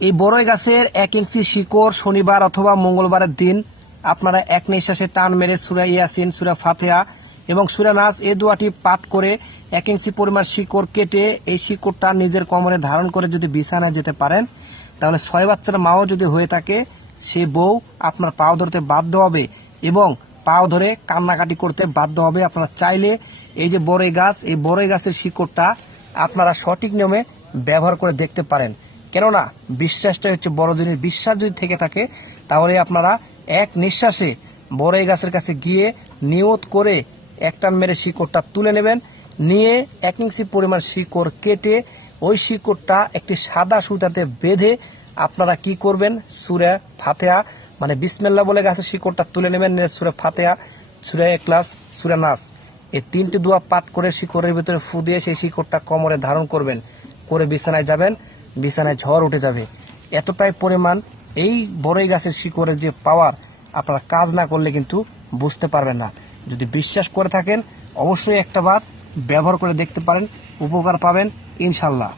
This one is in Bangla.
এই বড়ই গাছের 1 ইঞ্চি শিকড় শনিবার অথবা মঙ্গলবারের দিন আপনারা এক নিঃশ্বাসে টান মেরে সূরা ইয়াসিন, সূরা ফাতিহা এবং সূরা নাস এই দোয়াটি পাঠ করে 1 ইঞ্চি পরিমাণ শিকড় কেটে এই শিকড়টা নিজের কোমরে ধারণ করে যদি বিছানায় যেতে পারেন, তাহলে 6 বাচ্চার মাও যদি হয়ে থাকে সে বউ আপনার পাও ধরতে বাধ্য হবে এবং পাও ধরে কান্নাকাটি করতে বাধ্য হবে। আপনারা চাইলে এই যে বড়ই গাছ, এই বড়ই গাছের শিকড়টা আপনারা সঠিক নিয়মে ব্যবহার করে দেখতে পারেন। কেননা বিশ্বাসটা হচ্ছে বড় জিনিস। বিশ্বাস যদি থেকে থাকে তাহলে আপনারা এক নিঃশ্বাসে বড়ই গাছের কাছে গিয়ে নিয়ত করে একটান মেরে শিকড়টা তুলে নেবেন। নিয়ে 1 ইঞ্চি পরিমাণ শিকড় কেটে ওই শিকড়টা একটি সাদা সুতাতে বেঁধে আপনারা কি করবেন, সূরা ফাতিহা মানে বিসমিল্লাহ বলে গাছের শিকড়টা তুলে নেবেন। সূরা ফাতিহা, সূরা ইখলাস, সূরা নাস এই 3টি দোয়া পাঠ করে শিকড়ের ভিতরে ফু দিয়ে সেই শিকড়টা কোমরে ধারণ করবেন, করে বিছানায় যাবেন। বিছানায় ঝড় উঠে যাবে। এতটাই পরিমাণ এই বড়ই গাছের শিকড়ের যে পাওয়ার, আপনারা কাজ না করলে কিন্তু বুঝতে পারবেন না। যদি বিশ্বাস করে থাকেন অবশ্যই একটা বার ব্যবহার করে দেখতে পারেন, উপকার পাবেন ইনশাল্লাহ।